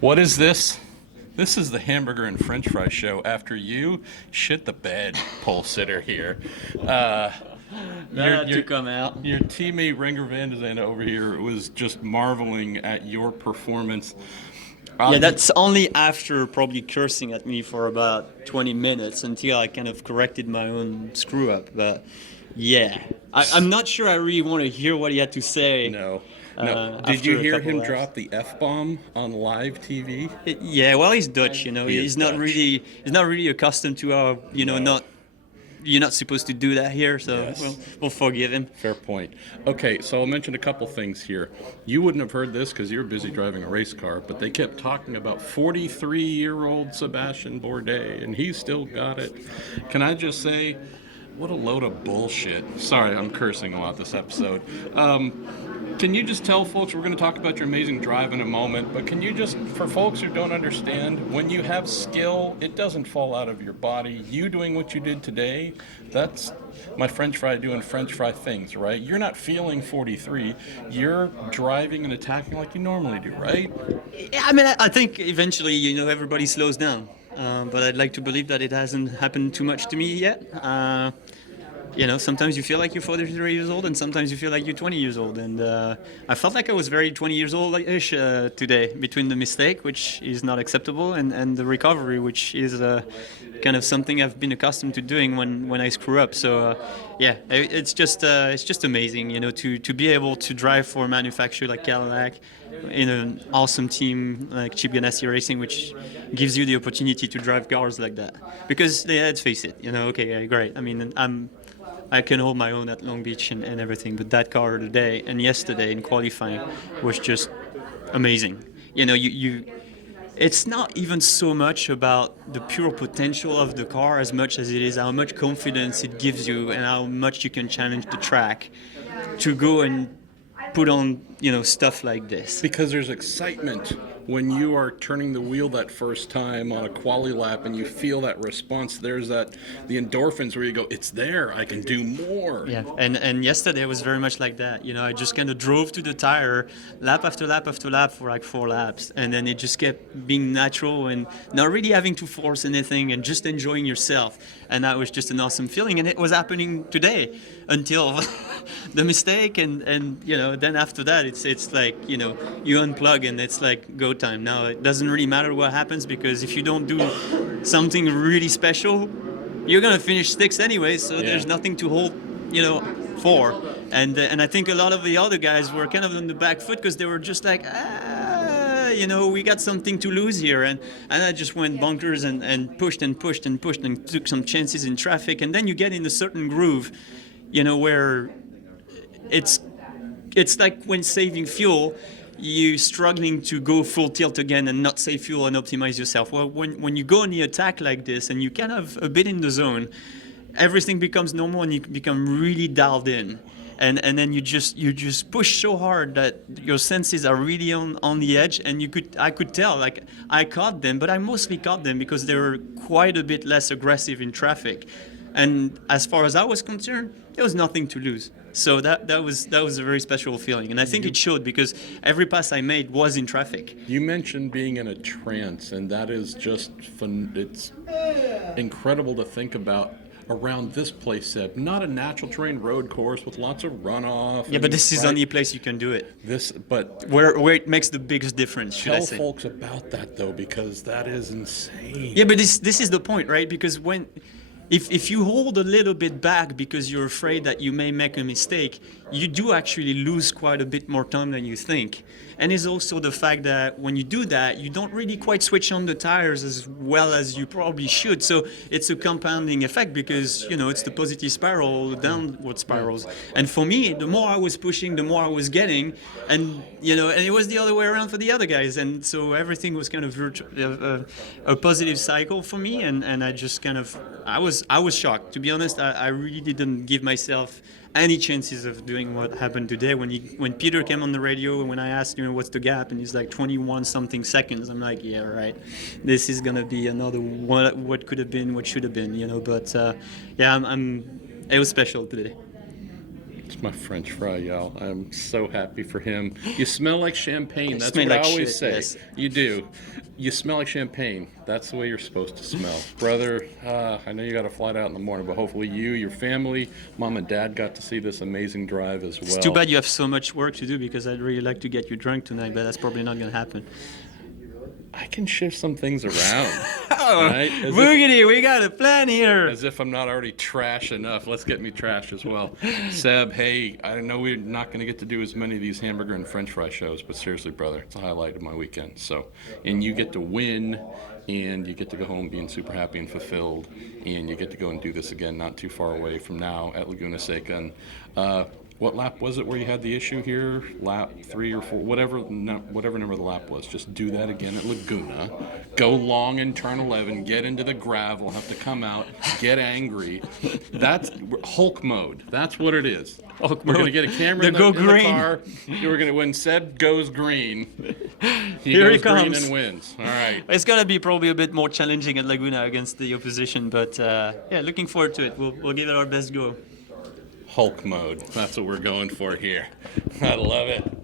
What is this? This is the Hamburger and French Fry Show after you shit the bed, pole sitter here. Uh, That had to come out. your teammate Ringer Van de Zandt over here was just marveling at your performance. Yeah, that's only after probably cursing at me for about 20 minutes until I kind of corrected my own screw up. But yeah, I'm not sure I really want to hear what he had to say. No. No. Did After you a hear couple him laps. drop the F-bomb on live TV? Yeah, well, he's Dutch, He is He's not Dutch. really accustomed to our, No. not you're not supposed to do that here. So Yes. we'll forgive him. Fair point. Okay, so I'll mention a couple things here. You wouldn't have heard this because you're busy driving a race car, but they kept talking about 43-year-old Sebastien Bourdais, and he's still got it. Can I just say, what a load of bullshit. Sorry, I'm cursing a lot this episode. Can you just tell folks, we're going to talk about your amazing drive in a moment, but can you just, for folks who don't understand, when you have skill, it doesn't fall out of your body. You doing what you did today, that's my French fry doing French fry things, right? You're not feeling 43. You're driving and attacking like you normally do, right? Yeah, I mean, I think eventually, everybody slows down. But I'd like to believe that it hasn't happened too much to me yet. Sometimes you feel like you're 43 years old, and sometimes you feel like you're 20 years old. And I felt like I was very 20 years old-ish today, between the mistake, which is not acceptable, and the recovery, which is kind of something I've been accustomed to doing when I screw up. So it's just amazing, to be able to drive for a manufacturer like Cadillac in an awesome team like Ganassi Racing, which gives you the opportunity to drive cars like that. Because let's face it, okay, great. I mean, I can hold my own at Long Beach and everything, but that car today and yesterday in qualifying was just amazing. It's not even so much about the pure potential of the car as much as it is how much confidence it gives you and how much you can challenge the track to go and put on, stuff like this. Because there's excitement when you are turning the wheel that first time on a quali lap and you feel that response. There's the endorphins where you go, it's there, I can do more. Yeah, and yesterday was very much like that. I just kind of drove to the tire lap after lap after lap for like 4 laps, and then it just kept being natural and not really having to force anything and just enjoying yourself. And that was just an awesome feeling, and it was happening today until the mistake, and then after that it's like you unplug and it's like go time. Now it doesn't really matter what happens, because if you don't do something really special, you're gonna finish 6th anyway, so there's nothing to hold for. And I think a lot of the other guys were kind of on the back foot because they were just like we got something to lose here, and I just went bonkers and pushed and pushed and pushed and took some chances in traffic, and then you get in a certain groove, where it's like when saving fuel, you struggling to go full tilt again and not save fuel and optimize yourself. Well, when you go on the attack like this and you kind of a bit in the zone, everything becomes normal and you become really dialed in. And then you just push so hard that your senses are really on the edge, and I could tell, like, I caught them, but I mostly caught them because they were quite a bit less aggressive in traffic. And as far as I was concerned, there was nothing to lose. So that was a very special feeling, and I think it showed because every pass I made was in traffic. You mentioned being in a trance, and that is just fun. It's incredible to think about. Around this place, Seb, not a natural terrain road course with lots of runoff. Yeah, but this is the only place you can do it. But where it makes the biggest difference, should I tell say. folks about that though, because that is insane. Yeah, but this is the point, right? Because if you hold a little bit back because you're afraid that you may make a mistake, you do actually lose quite a bit more time than you think. And it's also the fact that when you do that, you don't really quite switch on the tires as well as you probably should. So it's a compounding effect because, it's the positive spiral, the downward spirals. And for me, the more I was pushing, the more I was getting. And, and it was the other way around for the other guys. And so everything was kind of a positive cycle for me. And I just kind of, I was shocked. To be honest, I really didn't give myself any chances of doing what happened today. When Peter came on the radio and when I asked, what's the gap, and he's like 21 something seconds, I'm like, yeah, right. This is gonna be another what could have been, what should have been, But it was special today. It's my French fry, y'all. I'm so happy for him. You smell like champagne. That's smell what I like always shit, say. yes. You do. You smell like champagne. That's the way you're supposed to smell. Brother, I know you got to fly out in the morning, but hopefully you, your family, mom and dad got to see this amazing drive as well. It's too bad you have so much work to do because I'd really like to get you drunk tonight, but that's probably not going to happen. I can shift some things around. Right? Boogity, we got a plan here. As if I'm not already trash enough. Let's get me trash as well. Seb, hey, I know we're not going to get to do as many of these hamburger and French fry shows, but seriously, brother, it's a highlight of my weekend. So, and you get to win, and you get to go home being super happy and fulfilled, and you get to go and do this again not too far away from now at Laguna Seca. And, what lap was it where you had the issue here? Lap 3 or 4, whatever number the lap was. Just do that again at Laguna. Go long in turn 11, get into the gravel, have to come out, get angry. That's Hulk mode. That's what it is. Hulk We're going to mode. get a camera in The go the green. car. We're going to, when Seb goes green, Here he goes green comes. and wins. All right. It's going to be probably a bit more challenging at Laguna against the opposition, but yeah, looking forward to it. We'll give it our best go. Hulk mode. That's what we're going for here. I love it.